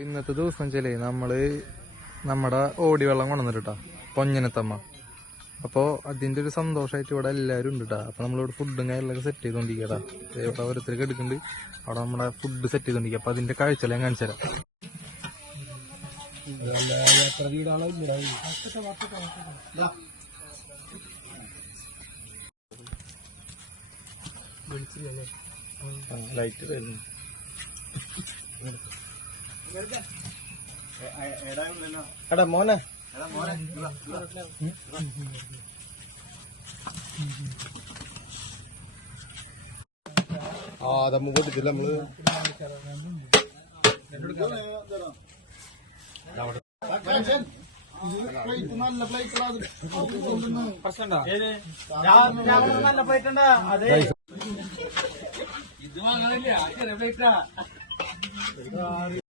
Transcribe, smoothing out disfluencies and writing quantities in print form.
ഇന്നത്തെ ദിവസം വെച്ചാലേ നമ്മുടെ ഓടി വെള്ളം കൊണ്ടുവന്നിട്ടാ പൊഞ്ഞനത്തമ്മ. അപ്പൊ അതിന്റെ ഒരു സന്തോഷമായിട്ട് ഇവിടെ എല്ലാവരും ഉണ്ട് കേട്ടാ. അപ്പൊ നമ്മളിവിടെ ഫുഡും കാര്യങ്ങളൊക്കെ സെറ്റ് ചെയ്തോണ്ടിരിക്കട്ടാ. ഇവിടെ ഓരോരുത്തർക്ക് എടുക്കുന്നുണ്ട്. അവിടെ നമ്മുടെ ഫുഡ് സെറ്റ് ചെയ്തോണ്ടിരിക്കുക. അപ്പൊ അതിന്റെ കാഴ്ച ഞാൻ കാണിച്ചു തരാം. ലൈറ്റ് വരുന്നു. എടാ മോനെ ദമ്മ് കൊടുത്തില്ല നമ്മള്. നല്ല പ്ലേറ്റ് ഉണ്ടാ ഇത് വാങ്ങാനില്ല.